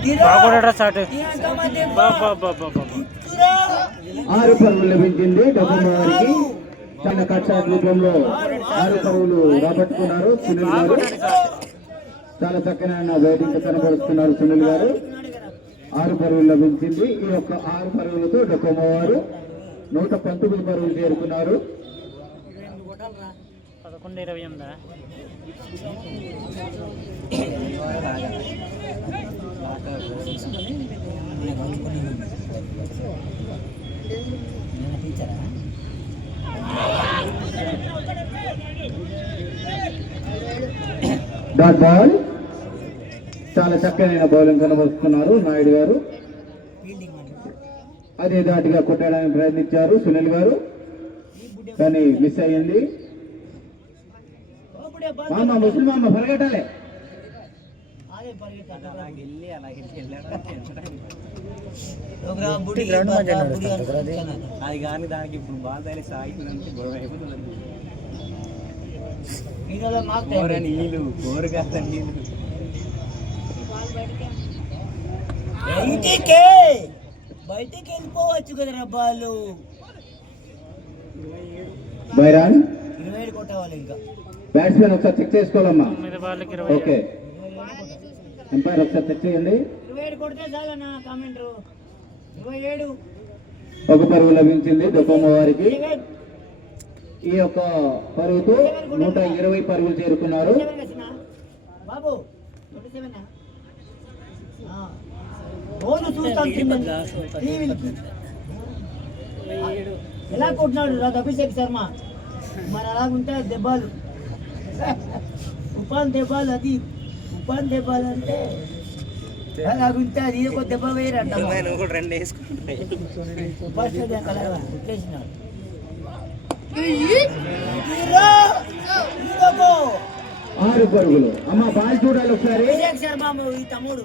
6 పరుగులు లభించింది డబ్బున్న వారికి. చిన్న కట్సాట్ రూపంలో 6 పరుగులు రాబట్టుకున్నారు సునీల్ గారు. చాలా చక్కనైన బ్యాటింగ్ కనబరుస్తున్నారు సునీల్ గారు. 6 పరుగులు లభించింది. ఈ యొక్క 6 పరుగులతో డొకోమో వారు 119 పరుగులు చేరుకున్నారు. 11-28 డాట్ బాల్. చాలా చక్కనైన బౌలింగ్ కనబరుస్తున్నారు నాయుడు గారు. అదే దాటిగా కొట్టడానికి ప్రయత్నించారు సునీల్ గారు, కానీ మిస్ అయ్యింది. మామ ముస్లిం మామ పరిగెట్టాలి. అది కానీ దానికి ఇప్పుడు బాగా తయారు సాగిపోయినందుకు గొడవ అయిపోతుంది. నీళ్ళు గోరుగా నీళ్ళు బయటికి వెళ్ళిపోవచ్చు కదరా బాలు. బైరాన్ 27 కొట్టేవాళ్ళు. ఇంకా బ్యాట్స్మెన్ ఒకసారి చెక్ చేసుకోవాలమ్మా. ఓకే, ఎంపైర్ ఒకసారి చెక్ చేయండి. 27 కొడితే చాలన్నా కామెంటరు. 27 ఒక పరుగు లభించింది డొకోమో వారికి. ఈ యొక్క పరుగుతో 120 పరుగులు చేరుకున్నారు. బాబు రోజు చూస్తాను ఎలా కొట్టినాడు రాజు అభిషేక్ శర్మ. మరి అలాగుంటే దెబ్బలు ఉపాన్ దెబ్బలు, అది ఉపాన్ దెబ్బలు అంటే అలాగుంటే అది ఒక దెబ్బ వేయరంట. ఆరు పరుగులు. అమ్మ బాల్ చూడాలి ఒకసారి. అభిషేక్ శర్మ ఈ తమ్ముడు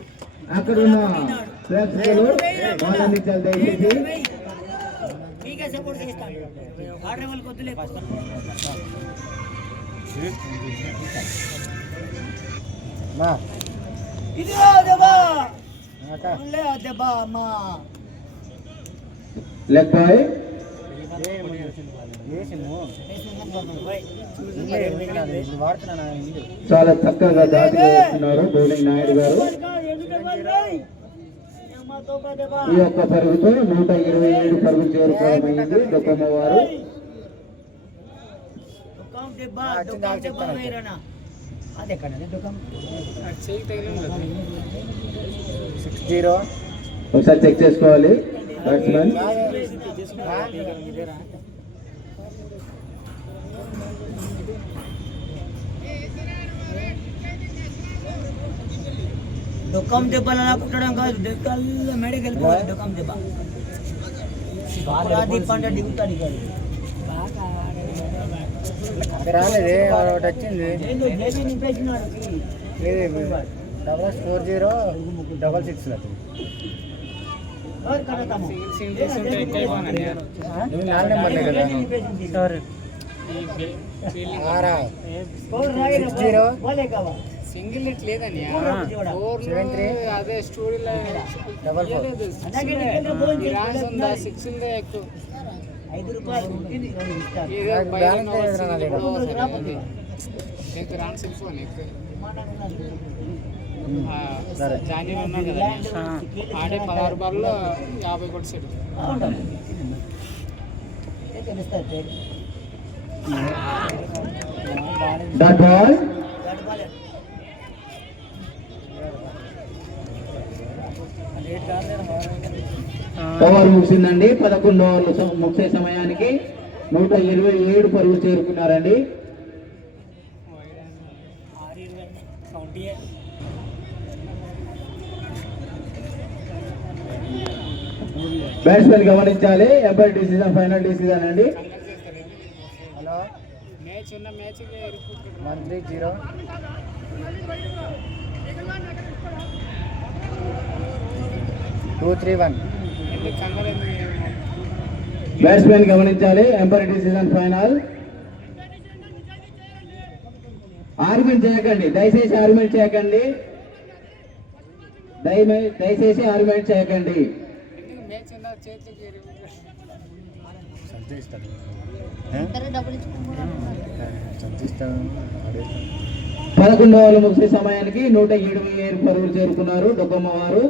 అక్కడ ఉన్న ప్రేక్షకులు బాల్ అందించాలి దయచేసి. మీకే సపోర్ట్ చేస్తాను. ఆర్డర్ వాళ్ళకి వద్దులే. ఇదిగో దెబ్బ దెబ్బ అమ్మా. లెగ్ బాయ్. చాలా చక్కగా దాటిగా వస్తున్నారు బౌలింగ్ నాయుడు గారు. ఈ యొక్క పరుగుతో 127 పరుగులు చేరుకోవడమైంది డొకోమో వారు. ఒకసారి చెక్ చేసుకోవాలి బ్యాట్స్మెన్. డొక్కం దెబ్బలు అలా కుట్టడం కాదు, దెబ్బలు మెడకి వెళ్ళిపోవాలి. డొక్కం దెబ్బ పంట దిగుతాడు. రాలేదే ఒకటి వచ్చింది. 4-0-66. సింగిల్ ఇట్ లేదని అదే స్టూడియోలో 6 ఉందే ఎక్కువ. 5 రూపాయలు ఫోన్ ఎక్కువ జానీ ఉన్నాడు కదా, ఆడే 16 బాల్లో 50 కొట్టాడు. ఓవర్ ముగిసిందండి. 11 ఓవర్లు ముగిసే సమయానికి 127 పరుగులు చేరుకున్నారండి. బ్యాట్స్మెన్ గమనించాలి, ఎంపైర్ డిసిజన్ ఫైనల్ డిసిజన్ అండి. హలో, మ్యాచ్ ఉన్న మ్యాచ్ 1-3-0. బ్యాట్స్మెన్ గమనించాలి, ఎంపైర్ డిసిజన్ ఫైనల్. ఆర్గ్యుమెంట్ చేయకండి, దయచేసి ఆర్గ్యుమెంట్ చేయకండి. దయచేసి ఆర్గ్యుమెంట్ చేయకండి. సంతరిస్తాడు సంతరిస్తాడు 11వ ఓవర్ ముగిసే సమయానికి 177 పరుగులు చేరుకున్నారు డొక్కమ్మ వారు.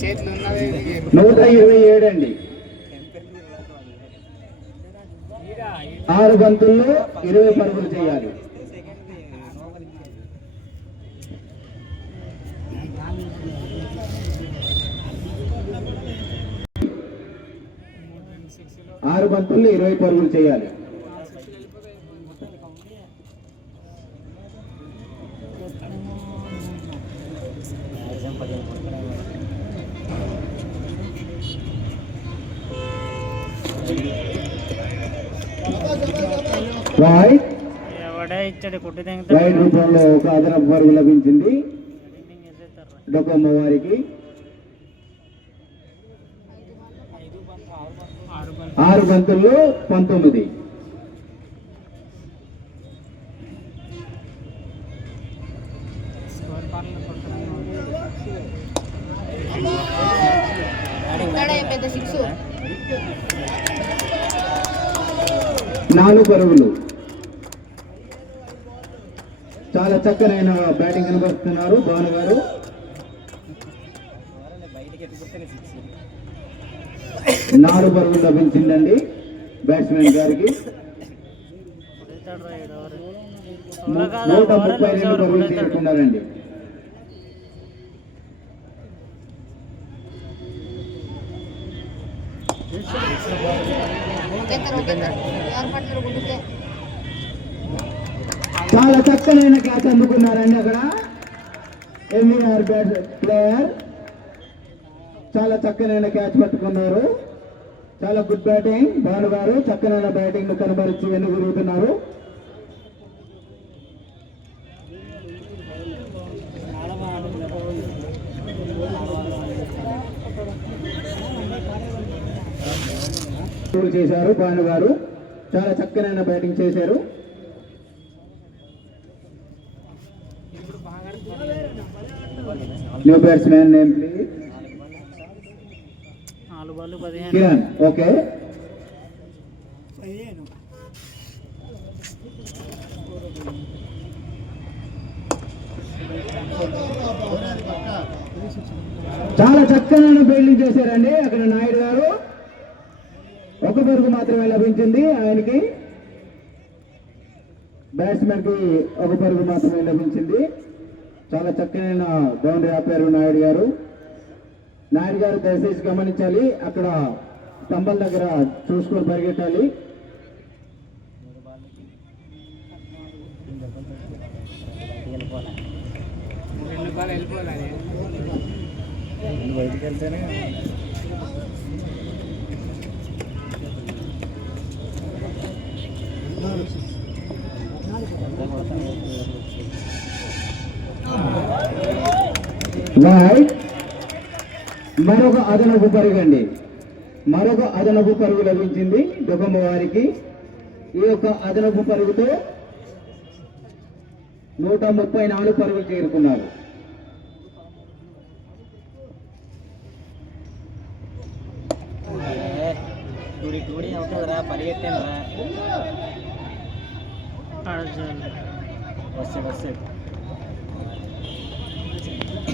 చేతులు ఉన్నది 127 అండి. 6 బంతుల్లో 20 పరుగులు చేయాలి. ఆరు బంతుల్లో 20 పరుగులు చేయాలి. వైడ్ రూపంలో ఒక అదనపు పరుగు లభించింది డొక్కమ్మ వారికి. 6 బంతుల్లో 19. నాలుగు పరుగులు. చాలా చక్కనైన బ్యాటింగ్ కనబరుస్తున్నారు భాను గారు. 4 పరుగులు లభించిందండి బ్యాట్స్మెన్ గారికి. 132 పరుగులు చేరుకున్నారండి. చాలా చక్కనైన క్యాచ్ అందుకున్నారండి అక్కడ ఎంవీఆర్ ప్లేయర్. చాలా చక్కనైన క్యాచ్ పట్టుకున్నారు. చాలా గుడ్ బ్యాటింగ్ భాను గారు. చక్కనైన బ్యాటింగ్ కనబరిచి వెనుగుతున్నారు. చేశారు భాను గారు. చాలా చక్కనైన బ్యాటింగ్ చేశారు. New batsmen name please. Kiran. Okay. చాలా చక్కనైన ఫీల్డింగ్ చేశారండి అక్కడ నాయుడు గారు. 1 పరుగు మాత్రమే లభించింది ఆయనకి. బ్యాట్స్మెన్ కి 1 పరుగు మాత్రమే లభించింది. చాలా చక్కనైన బౌండరీ ఆపారు నాయుడు గారు. నాయుడు గారు దయచేసి గమనించాలి, అక్కడ స్తంభాల దగ్గర చూసుకొని పరిగెట్టాలి. బయటికి వెళ్తేనే వైడ్. మరొక అదనపు పరుగండి. మరొక అదనపు పరుగు లభించింది డొక్కమ్మ వారికి. ఈ యొక్క అదనపు పరుగుతో 134 పరుగులు చేరుకున్నారు.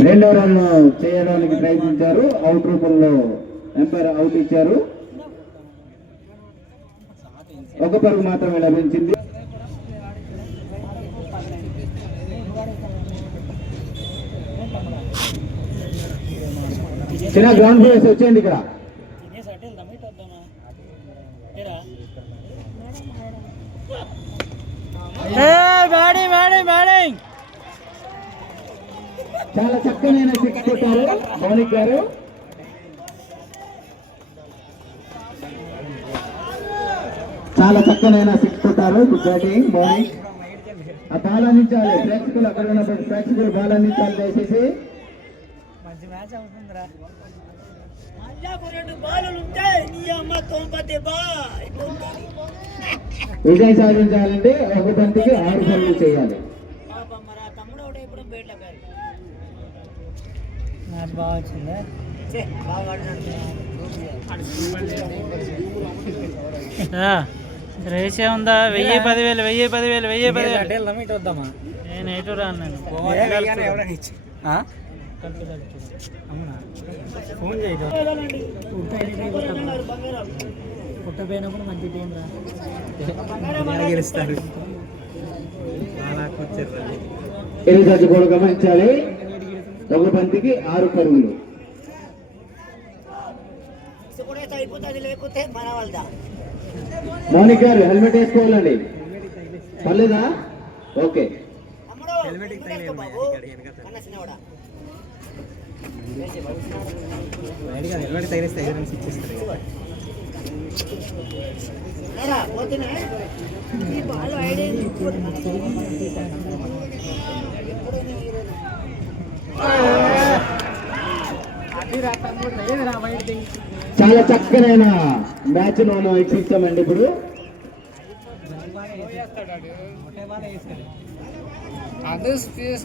రెండవ రన్ చేయడానికి ప్రయత్నించారు. అవుట్ రూపంలో ఎంపైర్ అవుట్ ఇచ్చారు. 1 పరుగు మాత్రమే లభించింది. చిన్న గ్రౌండ్ ప్లేస్ వచ్చేయండి ఇక్కడ. చాలా చక్కనైన సిక్స్ కొట్టారు మౌనిక్ గారు. చాలా చక్కనైన సిక్స్ కొట్టారు. Good batting Maunik. ఆ బాల్ అందించాలి ప్రేక్షకులు, అక్కడ ఉన్న ప్రేక్షకులు బాల్ అందించాలి దయచేసి. మంచి మ్యాచ్ అవుతుందిరా. మళ్ళాకు 2 బాలులు ఉంటాయి నీ అమ్మ తోంపదెబ్బా విజయం సాధించాలంటే ఒక బంతికి 6 పరుగులు చేయాలి. పాపం మరి ఆ తమ్ముడు ఒకటే ఇప్పుడు బయట మ్యాచ్ బాగా వచ్చిందా? బాగా ఆడినాడు. రేసే ఉందా? 1000 10,000 1000 10,000 1000 10,000 అంటే లిమిట్ వద్దామా? నేను ఎటు రాను నేను అవునా? ఫోన్ చేయదు. పుట్టపోయినప్పుడు మంచి టీం రా గెలుస్తారు. ఇది జడ్జి కూడా గమనించాలి. ఒక బంతికి 6 పరుగులు. కూడా అయిపోతుంది, లేకపోతే మన వాళ్ళదా. మౌనిక్ గారు హెల్మెట్ వేసుకోవాలండి. పర్లేదా? ఓకే. తమ్ముడు బాబు కన్నా చిన్నవాడా హెల్మెట్ తగిలిస్తే 5 రన్స్ ఇచ్చేస్తారు. పోతున్నా ఈ బాల్ ఐడియా చాలా చక్కనైన మ్యాచ్ మనం వీక్షిస్తామండి. ఇప్పుడు అది స్పేస్